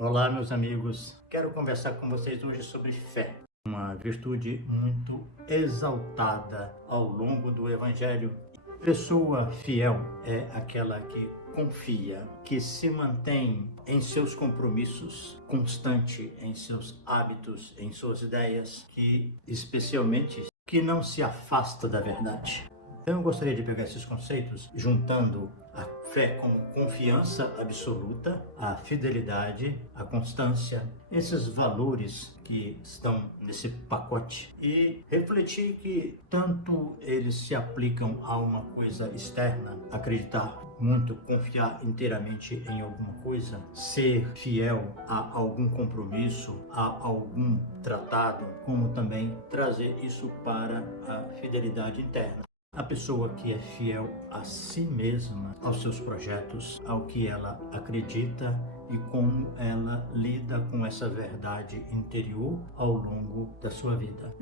Olá, meus amigos. Quero conversar com vocês hoje sobre fé, uma virtude muito exaltada ao longo do Evangelho. Pessoa fiel é aquela que confia, que se mantém em seus compromissos, constante em seus hábitos, em suas ideias, que especialmente que não se afasta da verdade. Então eu gostaria de pegar esses conceitos, juntando a fé como confiança absoluta, a fidelidade, a constância, esses valores que estão nesse pacote, e refletir que tanto eles se aplicam a uma coisa externa, acreditar muito, confiar inteiramente em alguma coisa, ser fiel a algum compromisso, a algum tratado, como também trazer isso para a fidelidade interna. A pessoa que é fiel a si mesma, aos seus projetos, ao que ela acredita e como ela lida com essa verdade interior ao longo da sua vida.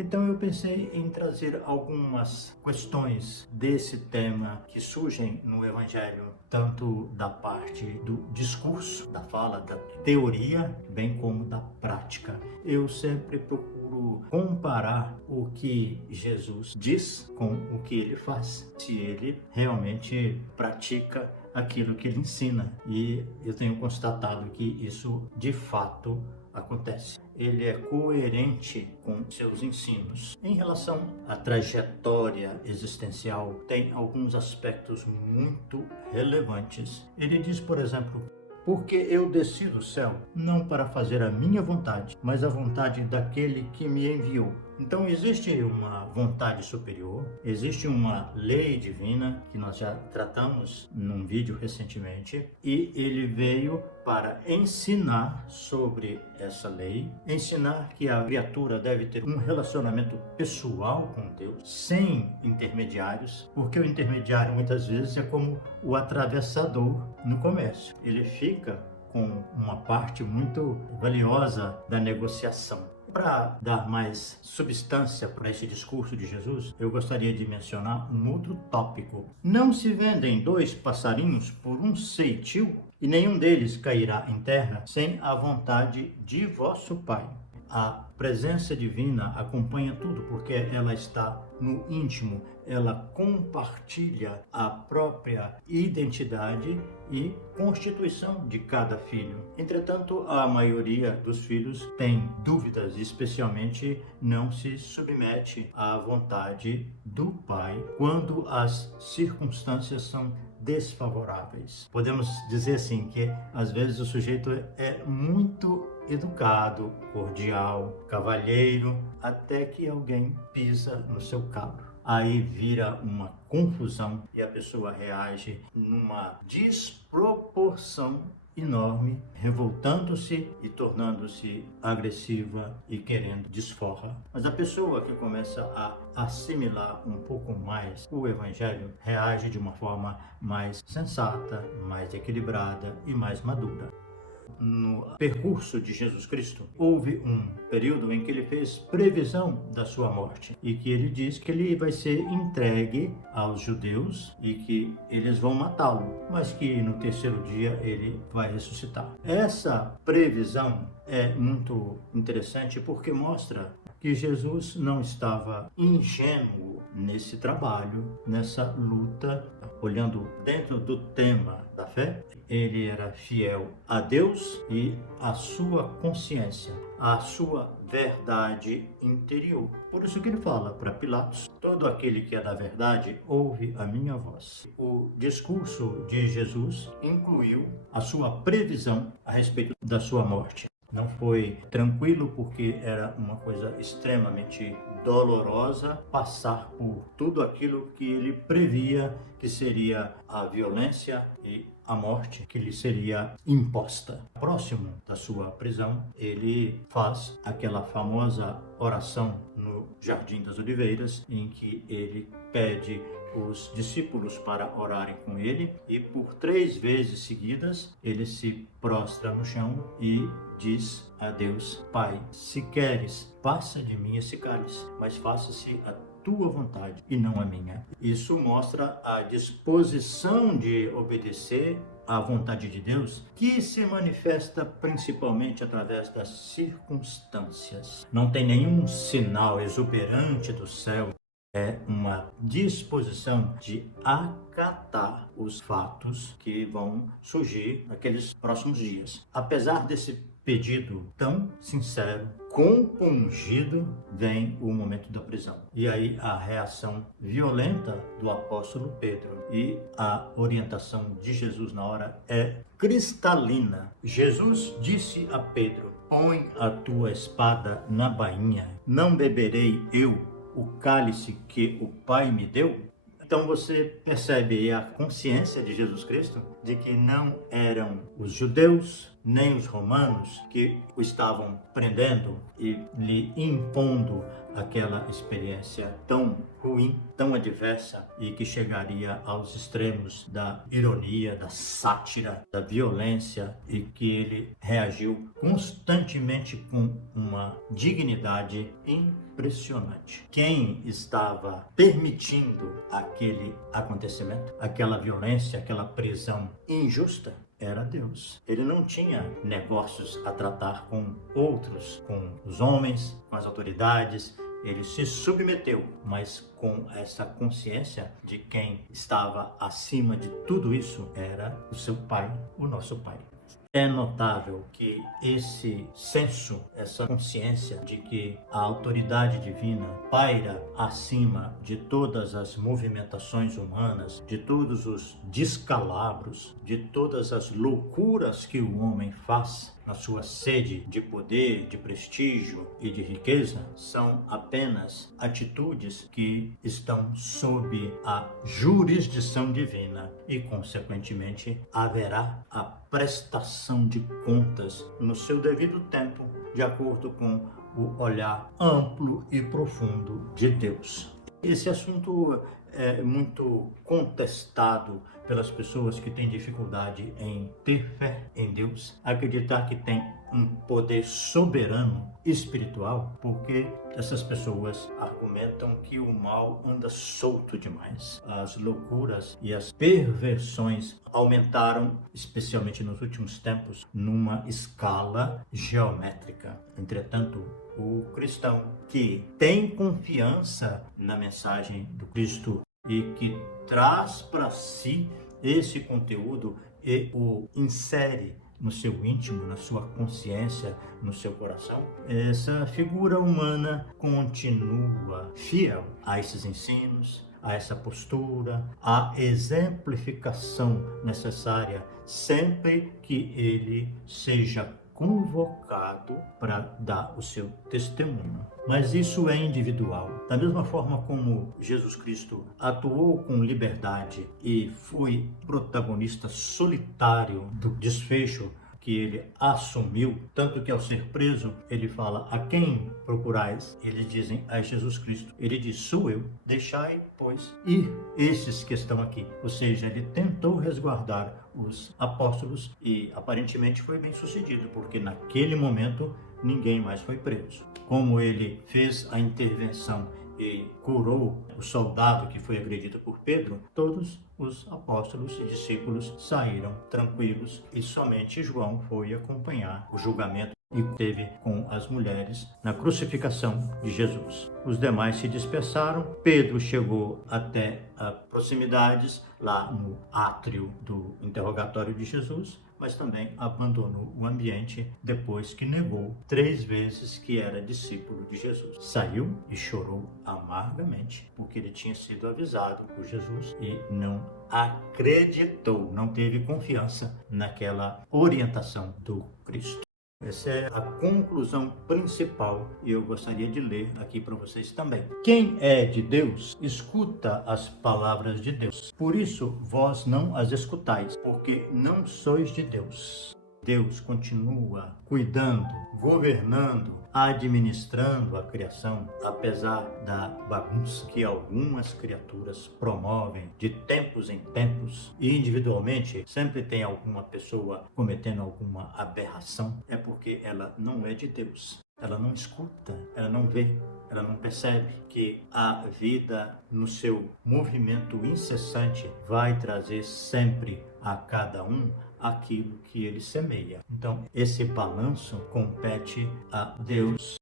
Então eu pensei em trazer algumas questões desse tema que surgem no Evangelho, tanto da parte do discurso, da fala, da teoria, bem como da prática. Eu sempre procuro comparar o que Jesus diz com o que ele faz, se ele realmente pratica aquilo que ele ensina. E eu tenho constatado que isso de fato acontece. Ele é coerente com seus ensinos. Em relação à trajetória existencial, tem alguns aspectos muito relevantes. Ele diz, por exemplo, porque eu desci do céu, não para fazer a minha vontade, mas a vontade daquele que me enviou. Então existe uma vontade superior, existe uma lei divina, que nós já tratamos num vídeo recentemente, e ele veio para ensinar sobre essa lei, ensinar que a criatura deve ter um relacionamento pessoal com Deus, sem intermediários, porque o intermediário muitas vezes é como o atravessador no comércio. Ele fica com uma parte muito valiosa da negociação. Para dar mais substância para esse discurso de Jesus, eu gostaria de mencionar um outro tópico. Não se vendem dois passarinhos por um ceitil, e nenhum deles cairá em terra sem a vontade de vosso Pai. A presença divina acompanha tudo, porque ela está no íntimo, ela compartilha a própria identidade e constituição de cada filho. Entretanto, a maioria dos filhos tem dúvidas, especialmente não se submete à vontade do pai quando as circunstâncias são desfavoráveis. Podemos dizer assim que às vezes o sujeito é muito educado, cordial, cavalheiro, até que alguém pisa no seu calo. Aí vira uma confusão e a pessoa reage numa desproporção enorme, revoltando-se e tornando-se agressiva e querendo desforra. Mas a pessoa que começa a assimilar um pouco mais o Evangelho reage de uma forma mais sensata, mais equilibrada e mais madura. No percurso de Jesus Cristo, houve um período em que ele fez previsão da sua morte e que ele diz que ele vai ser entregue aos judeus e que eles vão matá-lo, mas que no terceiro dia ele vai ressuscitar. Essa previsão é muito interessante porque mostra que Jesus não estava ingênuo nesse trabalho, nessa luta, olhando dentro do tema da fé. Ele era fiel a Deus e à sua consciência, à sua verdade interior. Por isso que ele fala para Pilatos: todo aquele que é da verdade ouve a minha voz. O discurso de Jesus incluiu a sua previsão a respeito da sua morte. Não foi tranquilo, porque era uma coisa extremamente dolorosa passar por tudo aquilo que ele previa que seria a violência e a morte que lhe seria imposta. Próximo da sua prisão, ele faz aquela famosa oração no Jardim das Oliveiras, em que ele pede os discípulos para orarem com ele, e por 3 vezes seguidas ele se prostra no chão e diz a Deus: Pai, se queres, passa de mim esse cálice, mas faça-se a tua vontade e não a minha. Isso mostra a disposição de obedecer à vontade de Deus, que se manifesta principalmente através das circunstâncias. Não tem nenhum sinal exuberante do céu. É uma disposição de acatar os fatos que vão surgir naqueles próximos dias. Apesar desse pedido tão sincero, compungido, vem o momento da prisão. E aí a reação violenta do apóstolo Pedro e a orientação de Jesus na hora é cristalina. Jesus disse a Pedro: põe a tua espada na bainha, não beberei eu o cálice que o Pai me deu? Então você percebe a consciência de Jesus Cristo de que não eram os judeus nem os romanos que o estavam prendendo e lhe impondo aquela experiência tão ruim, tão adversa e que chegaria aos extremos da ironia, da sátira, da violência, e que ele reagiu constantemente com uma dignidade impressionante. Quem estava permitindo aquele acontecimento, aquela violência, aquela prisão injusta, era Deus. Ele não tinha negócios a tratar com outros, com os homens, com as autoridades. Ele se submeteu, mas com essa consciência de quem estava acima de tudo isso era o seu Pai, o nosso Pai. É notável que esse senso, essa consciência de que a autoridade divina paira acima de todas as movimentações humanas, de todos os descalabros, de todas as loucuras que o homem faz na sua sede de poder, de prestígio e de riqueza, são apenas atitudes que estão sob a jurisdição divina e, consequentemente, haverá a prestação de contas no seu devido tempo, de acordo com o olhar amplo e profundo de Deus. Esse assunto é muito contestado pelas pessoas que têm dificuldade em ter fé em Deus, acreditar que tem um poder soberano espiritual, porque essas pessoas argumentam que o mal anda solto demais. As loucuras e as perversões aumentaram, especialmente nos últimos tempos, numa escala geométrica. Entretanto, o cristão que tem confiança na mensagem do Cristo e que traz para si esse conteúdo e o insere no seu íntimo, na sua consciência, no seu coração, essa figura humana continua fiel a esses ensinos, a essa postura, a exemplificação necessária sempre que ele seja convocado para dar o seu testemunho. Mas isso é individual. Da mesma forma como Jesus Cristo atuou com liberdade e foi protagonista solitário do desfecho que ele assumiu, tanto que ao ser preso, ele fala: a quem procurais? Eles dizem: a Jesus Cristo. Ele diz: sou eu, deixai, pois, ir esses que estão aqui. Ou seja, ele tentou resguardar os apóstolos e aparentemente foi bem sucedido, porque naquele momento ninguém mais foi preso. Como ele fez a intervenção e curou o soldado que foi agredido por Pedro, todos os apóstolos e discípulos saíram tranquilos e somente João foi acompanhar o julgamento e esteve com as mulheres na crucificação de Jesus. Os demais se dispersaram. Pedro chegou até as proximidades, lá no átrio do interrogatório de Jesus, mas também abandonou o ambiente depois que negou 3 vezes que era discípulo de Jesus. Saiu e chorou amargamente, porque ele tinha sido avisado por Jesus e não acreditou, não teve confiança naquela orientação do Cristo. Essa é a conclusão principal e eu gostaria de ler aqui para vocês também. Quem é de Deus, escuta as palavras de Deus. Por isso, vós não as escutais, porque não sois de Deus. Deus continua cuidando, governando, administrando a criação, apesar da bagunça que algumas criaturas promovem de tempos em tempos, e individualmente sempre tem alguma pessoa cometendo alguma aberração, é porque ela não é de Deus. Ela não escuta, ela não vê, ela não percebe que a vida, no seu movimento incessante, vai trazer sempre a cada um aquilo que ele semeia. Então, esse balanço compete a Deus.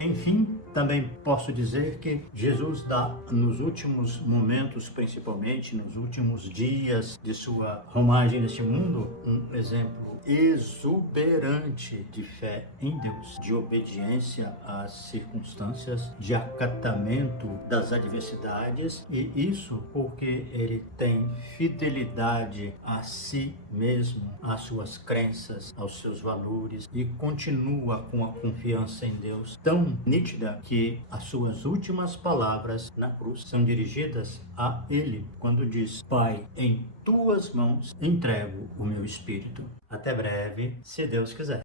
Enfim, também posso dizer que Jesus dá, nos últimos momentos, principalmente nos últimos dias de sua romagem neste mundo, um exemplo exuberante de fé em Deus, de obediência às circunstâncias, de acatamento das adversidades, e isso porque ele tem fidelidade a si mesmo, às suas crenças, aos seus valores, e continua com a confiança em Deus tão nítida que as suas últimas palavras na cruz são dirigidas a ele, quando diz: Pai, em tuas mãos entrego o meu espírito. Até breve, se Deus quiser.